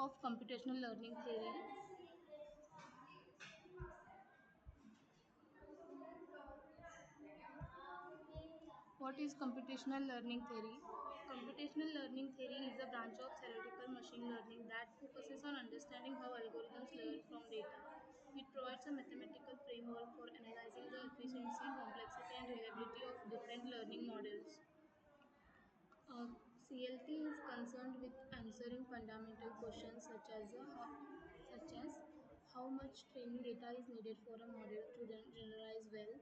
of computational learning theory. What is computational learning theory? Computational learning theory is a branch of theoretical machine learning that focuses on understanding how algorithms learn from data. It provides a mathematical framework for analyzing the efficiency, complexity, and reliability of different learning models. CLT is concerned with answering fundamental questions such as much training data is needed for a model to generalize well.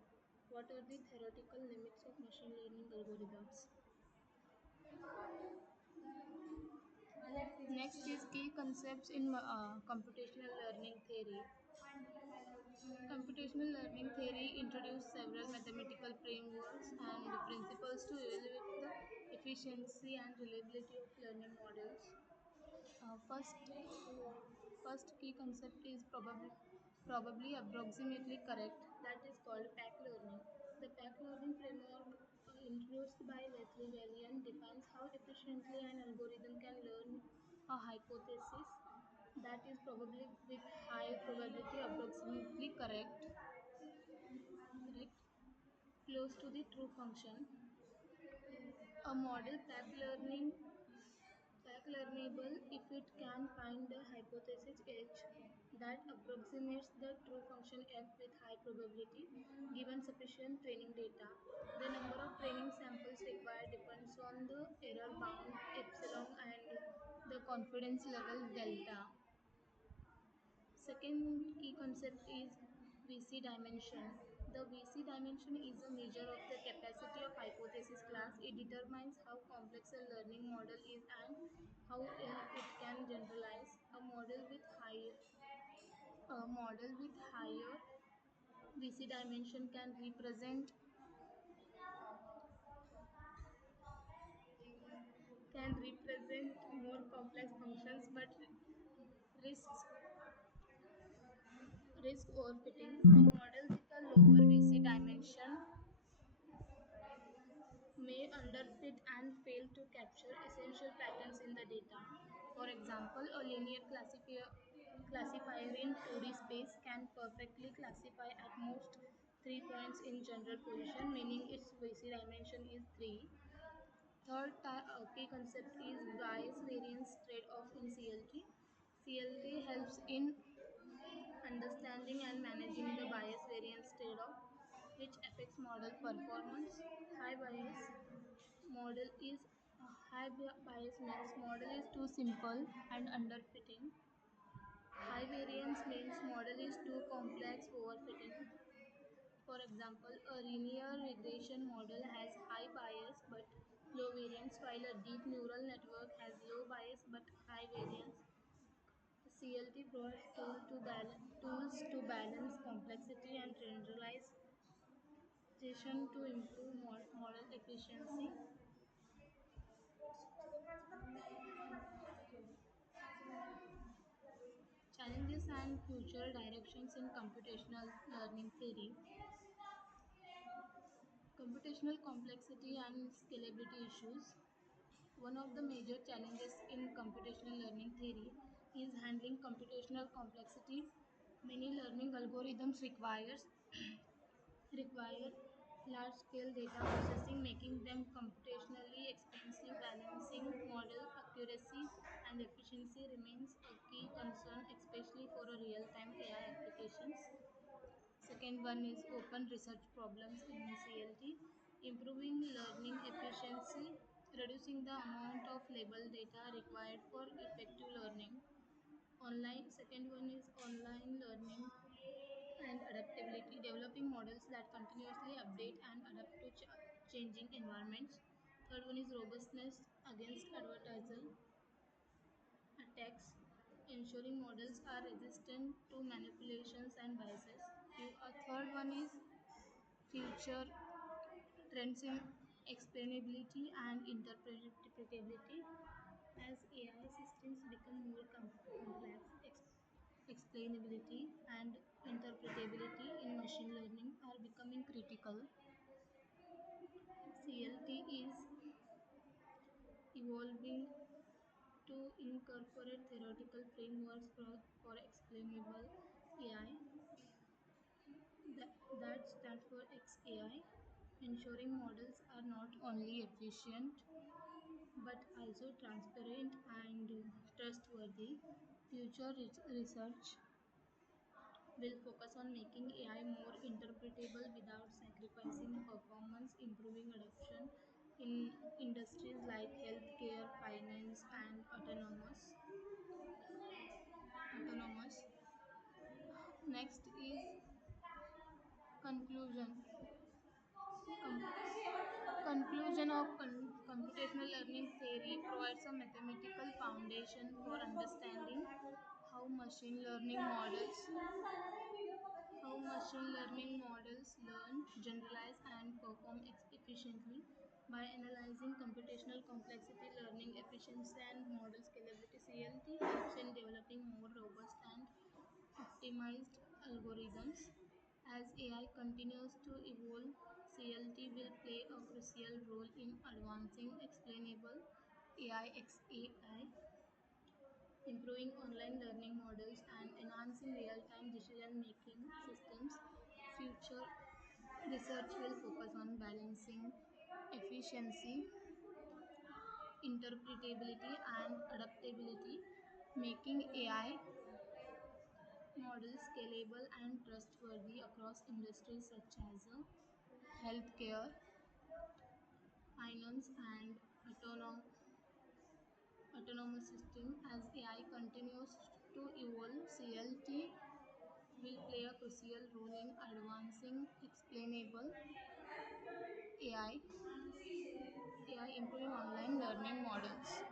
What are the theoretical limits of machine learning algorithms? Next is key concepts in computational learning theory. Computational learning theory introduced several mathematical frameworks and principles to evaluate the efficiency and reliability of learning models. First key concept is probably approximately correct. That is called pack learning. The pack learning framework introduced by Leslie Valiant defines how efficiently an algorithm can learn a hypothesis that is probably with high probability approximately correct, close to the true function. A model pack learnable if it can find the hypothesis edge that approximates the true function f with high probability given sufficient training data. The number of training samples required depends on the error bound epsilon and the confidence level delta. Second key concept is VC dimension. The VC dimension is a measure of the capacity of hypothesis class. It determines how complex a learning model is and how it can generalize. A model with higher VC dimension can represent more complex functions but risks risk overfitting. A model with a lower VC dimension may underfit and fail to capture essential patterns in the data. For example, a linear classifier in 2D space can perfectly classify at most 3 points in general position, meaning its VC dimension is 3. Third key concept is bias variance trade-off in CLT. CLT helps in understanding and managing the bias variance trade-off, which affects model performance. High bias model is bias means model is too simple and underfitting. High variance means model is too complex overfitting. For example, a linear regression model has high bias but low variance, while a deep neural network has low bias but high variance. CLT provides tools to balance complexity and generalization to improve model efficiency. Challenges and future directions in computational learning theory. Computational complexity and scalability issues. One of the major challenges in computational learning theory is handling computational complexity. Many learning algorithms require large-scale data processing, making them computationally expensive. Balancing model accuracy and efficiency remains a key concern, especially for a real-time AI applications. Second one is open research problems in CLT, improving learning efficiency, reducing the amount of label data required for effective learning. Second one is online learning and adaptability, developing models that continuously update and adapt to changing environments. Third one is robustness against adversarial attacks, ensuring models are resistant to manipulations and biases. A third one is future trends in explainability and interpretability. As AI systems become more complex, explainability and interpretability in machine learning are becoming critical. CLT is evolving to in incorporate theoretical frameworks for explainable AI that stands for XAI, ensuring models are not only efficient but also transparent and trustworthy. Future research will focus on making AI more interpretable without sacrificing performance, improving adoption in industries like healthcare, finance, and autonomous. Next is conclusion. Conclusion of computational learning theory provides a mathematical foundation for understanding how machine learning models learn, generalize, and perform efficiently. By analyzing computational complexity, learning efficiency, and model scalability, CLT helps in developing more robust and optimized algorithms. As AI continues to evolve, CLT will play a crucial role in advancing explainable AI, improving online learning models, and enhancing real-time decision-making systems. Future research will focus on balancing efficiency, interpretability, and adaptability, making AI models scalable and trustworthy across industries such as healthcare, finance, and autonomous system. As AI continues to evolve, CLT will play a crucial role in advancing explainable AI, improving online learning models.